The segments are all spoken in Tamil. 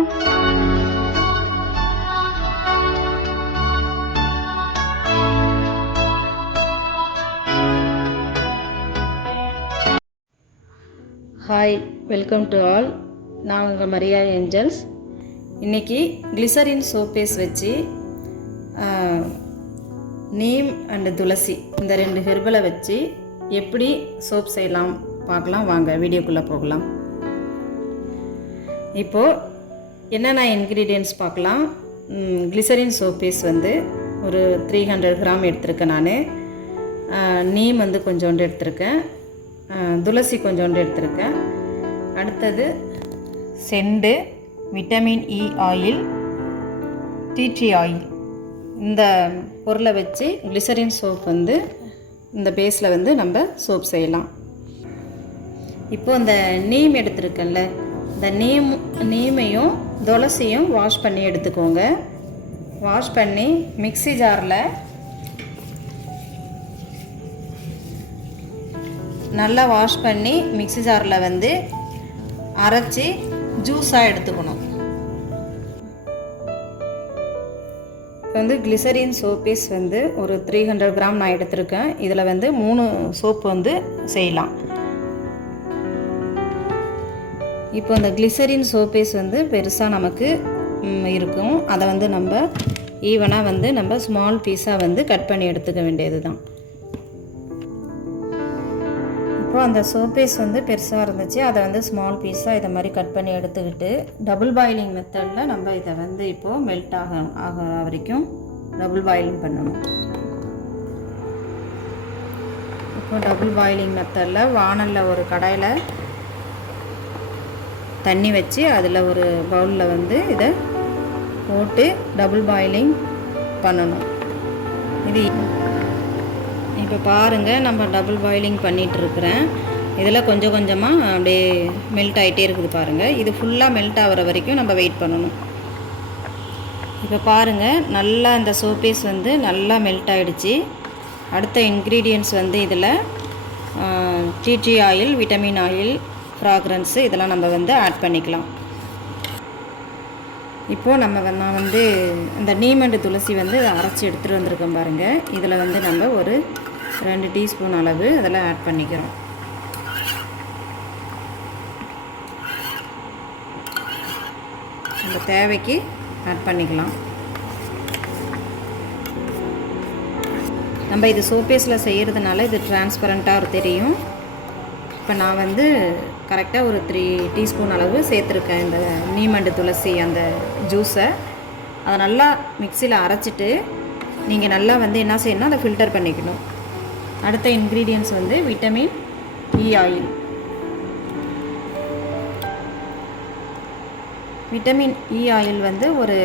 Hi, welcome to all. நான் உங்கள் மரியா ஏஞ்சல்ஸ். இன்றைக்கி கிளிசரின் சோப் பேஸ் வச்சு நீம் அண்டு துளசி இந்த 2 ஹெர்பலை வச்சு எப்படி சோப் செய்யலாம் பார்க்கலாம். வாங்க வீடியோக்குள்ளே போகலாம். இப்போது என்னென்ன இன்க்ரீடியன்ட்ஸ் பார்க்கலாம். கிளிசரின் சோப் பேஸ் வந்து ஒரு 300 கிராம் எடுத்திருக்கேன். நான் நீம் வந்து கொஞ்சோண்டு எடுத்திருக்கேன். துளசி கொஞ்சோண்டு எடுத்திருக்கேன். அடுத்தது cent, vitamin E oil, tea oil. இந்த பொருளை வச்சு கிளிசரின் சோப் வந்து இந்த பேஸில் வந்து நம்ம சோப் செய்யலாம். இப்போது இந்த நீம் எடுத்துருக்கேன்ல, இந்த நீமையும் துளசியும் வாஷ் பண்ணி எடுத்துக்கோங்க. வாஷ் பண்ணி மிக்ஸி ஜாரில் நல்லா வாஷ் பண்ணி மிக்ஸி ஜாரில் வந்து அரைச்சி ஜூஸாக எடுத்துக்கணும். இப்போ வந்து கிளிசரின் சோப் பீஸ் வந்து ஒரு 300 கிராம் நான் எடுத்திருக்கேன். இதில் வந்து 3 சோப்பு வந்து செய்யலாம். இப்போ இந்த கிளிசரின் சோப் பீஸ் வந்து பெருசாக நமக்கு இருக்கும். அதை வந்து நம்ம ஈவனாக வந்து நம்ம ஸ்மால் பீஸாக வந்து கட் பண்ணி எடுத்துக்க வேண்டியது தான். இப்போ அந்த சோப் பீஸ் வந்து பெருசாக இருந்துச்சு. அதை வந்து ஸ்மால் பீஸாக இதை மாதிரி கட் பண்ணி எடுத்துக்கிட்டு டபுள் பாயிலிங் மெத்தடில் நம்ம இதை வந்து இப்போது மெல்ட் ஆக வரைக்கும் டபுள் பாயிலிங் பண்ணணும். இப்போ டபுள் பாயிலிங் மெத்தடில் வானலில் ஒரு கடாயில் தண்ணி வச்சு அதில் ஒரு பவுலில் வந்து இதை போட்டு டபுள் பாயிலிங் பண்ணணும். இது இப்போ பாருங்கள், நம்ம டபுள் பாயிலிங் பண்ணிகிட்ருக்கிறேன். இதில் கொஞ்சம் கொஞ்சமாக அப்படியே மெல்ட் ஆகிட்டே இருக்குது பாருங்கள். இது ஃபுல்லாக மெல்ட் ஆகிற வரைக்கும் நம்ம வெயிட் பண்ணணும். இப்போ பாருங்கள், நல்லா இந்த சோப் பீஸ் வந்து நல்லா மெல்ட் ஆகிடுச்சு. அடுத்த இன்க்ரீடியன்ட்ஸ் வந்து இதில் tea oil, vitamin oil, fragrance இதெல்லாம் நம்ம வந்து ஆட் பண்ணிக்கலாம். இப்போது நான் வந்து இந்த நீம் அண்டு துளசி வந்து அரைச்சி எடுத்துகிட்டு வந்திருக்கேன் பாருங்கள். இதில் வந்து நம்ம ஒரு 2 டீஸ்பூன் அளவு அதெல்லாம் ஆட் பண்ணிக்கிறோம். நம்ம தேவைக்கு ஆட் பண்ணிக்கலாம். நம்ம இது சோப்பேஸில் செய்கிறதுனால இது டிரான்ஸ்பரண்ட்டாக தெரியும். இப்போ நான் வந்து கரெக்டாக ஒரு 3 டீஸ்பூன் அளவு சேர்த்துருக்கேன் இந்த நீம் அண்டு துளசி அந்த ஜூஸை. அதை நல்லா மிக்சியில் அரைச்சிட்டு நீங்கள் நல்லா வந்து என்ன செய்யணும், அதை ஃபில்டர் பண்ணிக்கணும். அடுத்த இன்க்ரீடியன்ட்ஸ் வந்து vitamin E oil. Vitamin E oil வந்து ஒரு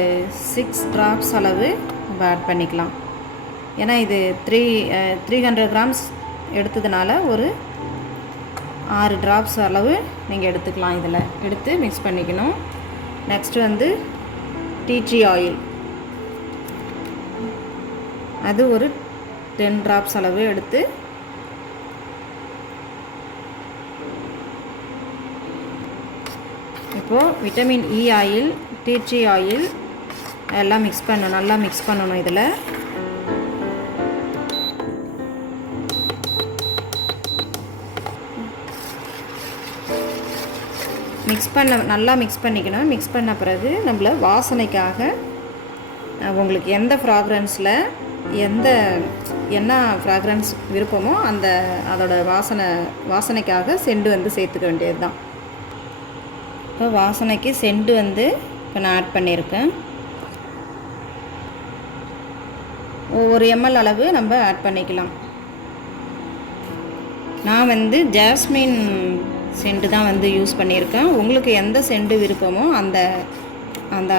6 ட்ராப்ஸ் அளவு நம்ம ஆட் பண்ணிக்கலாம். ஏன்னா இது 300 கிராம்ஸ் எடுத்ததுனால ஒரு 6 ட்ராப்ஸ் அளவு நீங்கள் எடுத்துக்கலாம். இதில் எடுத்து மிக்ஸ் பண்ணிக்கணும். நெக்ஸ்ட்டு வந்து டீ ஆயில், அது ஒரு 10 ட்ராப்ஸ் அளவு எடுத்து இப்போது vitamin E oil, tea oil எல்லாம் மிக்ஸ் பண்ணணும். நல்லா மிக்ஸ் பண்ணணும். இதில் நல்லா மிக்ஸ் பண்ணிக்கணும். மிக்ஸ் பண்ண பிறகு நம்மள வாசனைக்காக உங்களுக்கு எந்த ஃப்ராக்ரன்ஸில் என்ன ஃப்ராக்ரன்ஸ் விருப்பமோ அதோட வாசனைக்காக செண்டு வந்து சேர்த்துக்க வேண்டியது தான். இப்போ வாசனைக்கு செண்டு வந்து இப்போ நான் ஆட் பண்ணியிருக்கேன். ஒவ்வொரு ml அளவு நம்ம ஆட் பண்ணிக்கலாம். நான் வந்து ஜாஸ்மின் செண்டு தான் வந்து யூஸ் பண்ணியிருக்கேன். உங்களுக்கு எந்த செண்டு விருப்பமோ அந்த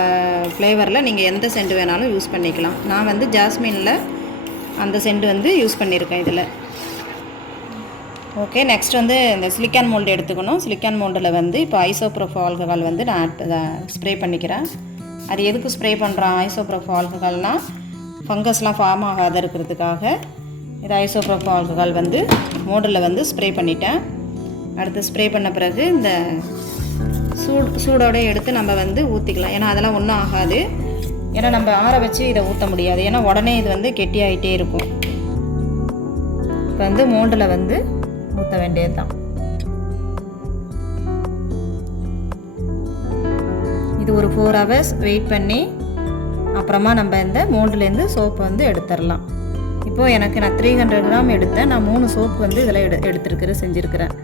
ஃப்ளேவரில் நீங்கள் எந்த செண்டு வேணாலும் யூஸ் பண்ணிக்கலாம். நான் வந்து ஜாஸ்மினில் அந்த செண்டு வந்து யூஸ் பண்ணியிருக்கேன் இதில். ஓகே, நெக்ஸ்ட் வந்து இந்த சிலிக்கான் மோல்டு எடுத்துக்கணும். சிலிக்கான் மோல்டில் வந்து இப்போ ஐசோப்ரோப் ஆல்கஹால் வந்து நான் ஸ்ப்ரே பண்ணிக்கிறேன். அது எதுக்கு ஸ்ப்ரே பண்ணுறோம்? ஐசோப்ரோப் ஆல்கஹால்னால் ஃபங்கஸ்லாம் ஃபார்ம் ஆகாத இருக்கிறதுக்காக இது ஐசோப்ரோப் ஆல்கஹால் வந்து மோல்டில் வந்து ஸ்ப்ரே பண்ணிட்டேன். அடுத்து ஸ்ப்ரே பண்ண பிறகு இந்த சூடோட எடுத்து நம்ம வந்து ஊற்றிக்கலாம். ஏன்னா அதெல்லாம் ஒன்றும் ஆகாது. ஏன்னா நம்ம ஆற வச்சு இதை ஊற்ற முடியாது. ஏன்னா உடனே இது வந்து கெட்டியாகிட்டே இருக்கும். இப்போ வந்து மோல்டில் வந்து ஊற்ற வேண்டியது தான். இது ஒரு 4 hours வெயிட் பண்ணி அப்புறமா நம்ம இந்த மோல்டுலேருந்து சோப்பு வந்து எடுத்துடலாம். இப்போது எனக்கு நான் 300 கிராம் எடுத்தேன். நான் 3 சோப்பு வந்து இதில் செஞ்சுருக்கிறேன்.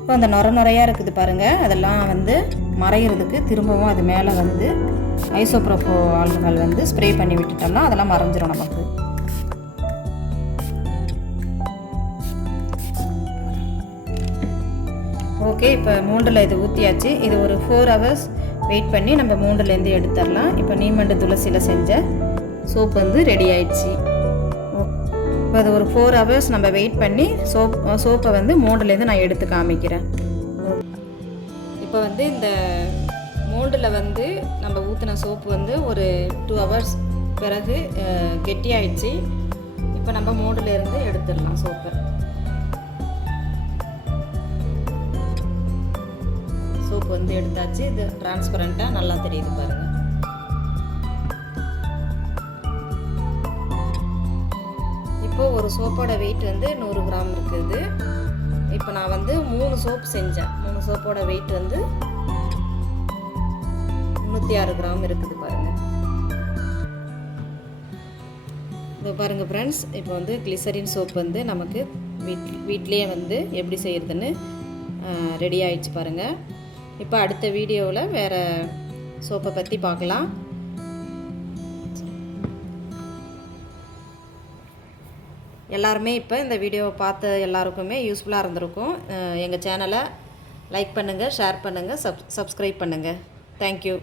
இப்போ அந்த நுரையாக இருக்குது பாருங்கள், அதெல்லாம் வந்து மறைகிறதுக்கு திரும்பவும் அது மேலே வந்து ஐசோப்ரோபோ ஆல்கஹால் வந்து ஸ்ப்ரே பண்ணி விட்டுட்டோம்னா அதெல்லாம் மறைஞ்சிரும் நமக்கு. ஓகே, இப்போ மோல்டில் இது ஊற்றியாச்சு. இது ஒரு 4 hours வெயிட் பண்ணி நம்ம மோல்டுலேருந்து எடுத்துடலாம். இப்போ நீமண்டு துளசியில் செஞ்ச சோப்பு வந்து ரெடி ஆயிடுச்சு. இப்போ அது ஒரு 4 hours நம்ம வெயிட் பண்ணி சோப்பை வந்து மோல்டுலேருந்து நான் எடுத்து காமிக்கிறேன். இப்போ வந்து இந்த மோல்டில் வந்து நம்ம ஊற்றின சோப்பு வந்து ஒரு 2 hours பிறகு கெட்டியாயிடுச்சு. இப்போ நம்ம மோல்டுலேருந்து எடுத்துடலாம் சோப்பை. சோப்பு வந்து எடுத்தாச்சு. இது டிரான்ஸ்பரண்ட்டாக நல்லா தெரியுது பாருங்கள். இப்போது ஒரு சோப்போட வெயிட் வந்து 100 கிராம் இருக்குது. இப்போ நான் வந்து 3 சோப்பு செஞ்சேன். 3 சோப்போட வெயிட் வந்து 306 கிராம் இருக்குது பாருங்கள். இதோ பாருங்கள் ஃப்ரெண்ட்ஸ், இப்போ வந்து கிளிசரின் சோப் வந்து நமக்கு வீட்லேயே வந்து எப்படி செய்கிறதுன்னு ரெடி ஆகிடுச்சு பாருங்கள். இப்போ அடுத்த வீடியோவில் வேறு சோப்பை பற்றி பார்க்கலாம். எல்லாருமே இப்போ இந்த வீடியோவை பார்த்த எல்லாருக்குமே யூஸ்ஃபுல்லாக இருந்திருக்கும். எங்கள் சேனலை லைக் பண்ணுங்கள், ஷேர் பண்ணுங்கள், சப்ஸ்கிரைப் பண்ணுங்கள். தேங்க்யூ.